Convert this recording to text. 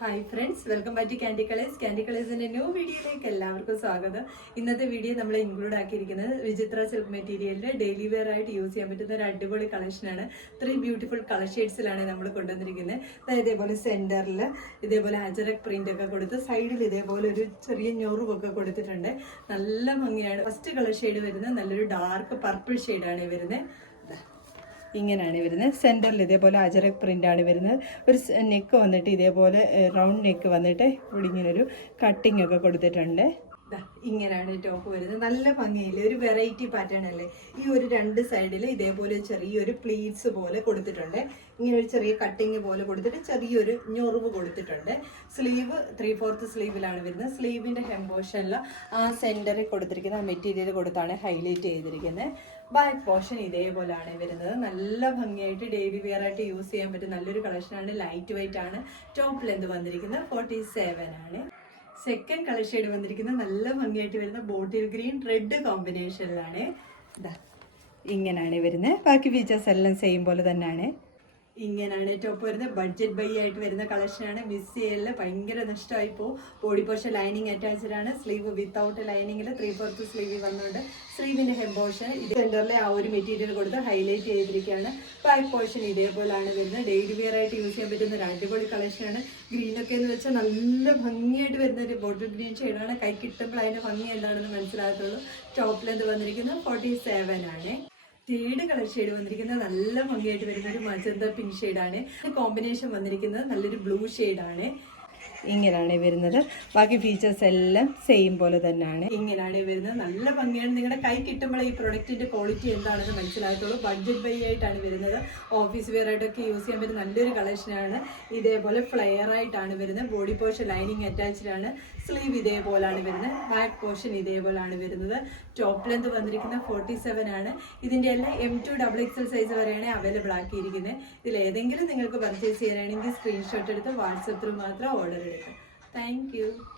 Hi friends, welcome back to Candy Colours. Candy കളേഴ്സിന്റെ new വീഡിയോയിലേക്ക് എല്ലാവർക്കും സ്വാഗതം. ഇന്നത്തെ വീഡിയോ നമ്മൾ ഇൻക്ലൂഡ് ആക്കിയിരിക്കുന്നത് വിചിത്ര സിൽക്ക് മെറ്റീരിയലിന്റെ ഡെയിലി വെയർ ആയിട്ട് യൂസ് ചെയ്യാൻ പറ്റുന്ന ഒരു അടിപൊളി കളക്ഷനാണ്. 3 ബ്യൂട്ടിഫുൾ കളർ ഷെയ്ഡ്സിലാണ് നമ്മൾ കൊണ്ടുവന്നിരിക്കുന്നത്. ഇതേപോലെ സെന്ററിൽ ഇതേപോലെ അജറക് പ്രിന്റ് ഒക്കെ കൊടുത്ത് സൈഡിൽ ഇതേപോലെ ഒരു ചെറിയ ഞൊറുവൊക്കെ കൊടുത്തിട്ടുണ്ട്. നല്ല ഭംഗിയാണ്. ഫസ്റ്റ് കളർ ഷെയ്ഡ് വരുന്നത് നല്ലൊരു ഡാർക്ക് പർപ്പിൾ ഷെയ്ഡാണ് വരുന്നത്. ഇങ്ങനെയാണ് വരുന്നത്. സെൻറ്ററിൽ ഇതേപോലെ അജറക് പ്രിൻ്റാണ് വരുന്നത്. ഒരു നെക്ക് വന്നിട്ട് ഇതേപോലെ റൗണ്ട് നെക്ക് വന്നിട്ട് ഇവിടെ ഇങ്ങനൊരു കട്ടിങ് ഒക്കെ കൊടുത്തിട്ടുണ്ട്. ഇങ്ങനെയാണ് ടോപ്പ് വരുന്നത്. നല്ല ഭംഗിയില്ലേ, ഒരു വെറൈറ്റി പാറ്റേൺ അല്ലേ. ഈ ഒരു രണ്ട് സൈഡിൽ ഇതേപോലെ ചെറിയൊരു പ്ലീറ്റ്സ് പോലെ കൊടുത്തിട്ടുണ്ട്. ഇങ്ങനെ ഒരു ചെറിയ കട്ടിങ് പോലെ കൊടുത്തിട്ട് ചെറിയൊരു ഞൊറിവ് കൊടുത്തിട്ടുണ്ട്. സ്ലീവ് 3/4 സ്ലീവിലാണ് വരുന്നത്. സ്ലീവിന്റെ ഹെം പോർഷനിൽ ആ സെന്ററിൽ കൊടുത്തിരിക്കുന്ന മെറ്റീരിയൽ കൊടുത്താണ് ഹൈലൈറ്റ് ചെയ്തിരിക്കുന്നത്. ബാക്ക് പോർഷൻ ഇതേപോലെയാണ് വരുന്നത്. നല്ല ഭംഗിയായിട്ട് ഡെയിലി വെയർ ആയിട്ട് യൂസ് ചെയ്യാൻ പറ്റും നല്ലൊരു കളക്ഷനാണ്. ലൈറ്റ് വെയിറ്റ് ആണ്. ടോപ്പ് ലെന്ത് വന്നിരിക്കുന്നത് 47 ആണ്. സെക്കൻഡ് കളർ ഷെയ്ഡ് വന്നിരിക്കുന്നത് നല്ല ഭംഗിയായിട്ട് വരുന്ന ബോട്ടിൽ ഗ്രീൻ റെഡ് കോമ്പിനേഷനിലാണ്. ഇങ്ങനെയാണ് വരുന്നത്. ബാക്കി ഫീച്ചേഴ്സ് എല്ലാം സെയിം പോലെ തന്നെയാണ്. ഇങ്ങനെയാണ് ടോപ്പ് വരുന്നത്. ബഡ്ജറ്റ് ബൈ ആയിട്ട് വരുന്ന കളക്ഷനാണ്. മിസ് ചെയ്യല്ല, ഭയങ്കര നഷ്ടമായി പോകും. ബോഡി പോർഷൻ ലൈനിങ് അറ്റാച്ച്ഡ് ആണ്. സ്ലീവ് വിത്തൗട്ട് ലൈനിങ്ങിൽ 3/4 സ്ലീവ് വന്നുകൊണ്ട് സ്ലീവിന്റെ ഹെം പോർഷൻ ഇത് സെന്ററിലെ ആ ഒരു മെറ്റീരിയൽ കൊടുത്ത് ഹൈലൈറ്റ് ചെയ്തിരിക്കുകയാണ്. ബാക്ക് പോർഷൻ ഇതേപോലെയാണ് വരുന്നത്. ഡെയിലി വെയർ ആയിട്ട് യൂസ് ചെയ്യാൻ പറ്റുന്ന ഒരു അടിപൊളി കളക്ഷനാണ്. ഗ്രീനൊക്കെ എന്ന് വെച്ചാൽ നല്ല ഭംഗിയായിട്ട് വരുന്ന ഒരു ബോട്ടിൽ ഗ്രീൻ ഷെയ്ഡാണ്. കൈ കിട്ടുമ്പോൾ അതിന്റെ ഭംഗി എന്താണെന്ന് മനസ്സിലാകത്തുള്ളൂ. ടോപ്പ് ലെന്ത് വന്നിരിക്കുന്നത് 47 ആണ്. തേർഡ് കളർ ഷെയ്ഡ് വന്നിരിക്കുന്നത് നല്ല ഭംഗിയായിട്ട് വരുന്ന ഒരു മജന്ത പിങ്ക് ഷെയ്ഡാണ്. കോമ്പിനേഷൻ വന്നിരിക്കുന്നത് നല്ലൊരു ബ്ലൂ ഷെയ്ഡാണ്. ഇങ്ങനെയാണ് വരുന്നത്. ബാക്കി ഫീച്ചേഴ്സ് എല്ലാം സെയിം പോലെ തന്നെയാണ്. ഇങ്ങനെയാണ് വരുന്നത്. നല്ല ഭംഗിയാണ്. നിങ്ങളുടെ കൈ കിട്ടുമ്പോൾ ഈ പ്രൊഡക്റ്റിന്റെ ക്വാളിറ്റി എന്താണെന്ന് മനസ്സിലാകത്തുള്ളൂ. ബഡ്ജറ്റ് ബൈ ആയിട്ടാണ് വരുന്നത്. ഓഫീസ് വെയർ ആയിട്ടൊക്കെ യൂസ് ചെയ്യാൻ പറ്റുന്ന നല്ലൊരു കളക്ഷനാണ്. ഇതേപോലെ ഫ്ലെയർ ആയിട്ടാണ് വരുന്നത്. ബോഡി പോർഷൻ ലൈനിങ് അറ്റാച്ച്ഡ് ആണ്. സ്ലീവ് ഇതേപോലാണ് വരുന്നത്. ബാക്ക് പോർഷൻ ഇതേപോലാണ് വരുന്നത്. ടോപ്പ് ലെന്ത് വന്നിരിക്കുന്നത് 47 ആണ്. ഇതിന്റെ എല്ലാം M2 XXL സൈസ് വരെയാണ് അവൈലബിൾ ആക്കിയിരിക്കുന്നത്. ഇതിൽ ഏതെങ്കിലും നിങ്ങൾക്ക് പർച്ചേസ് ചെയ്യാനാണെങ്കിൽ സ്ക്രീൻഷോട്ട് എടുത്ത് വാട്സപ്പ് ത്രൂ മാത്രം ഓർഡർ എടുക്കാം. Thank you.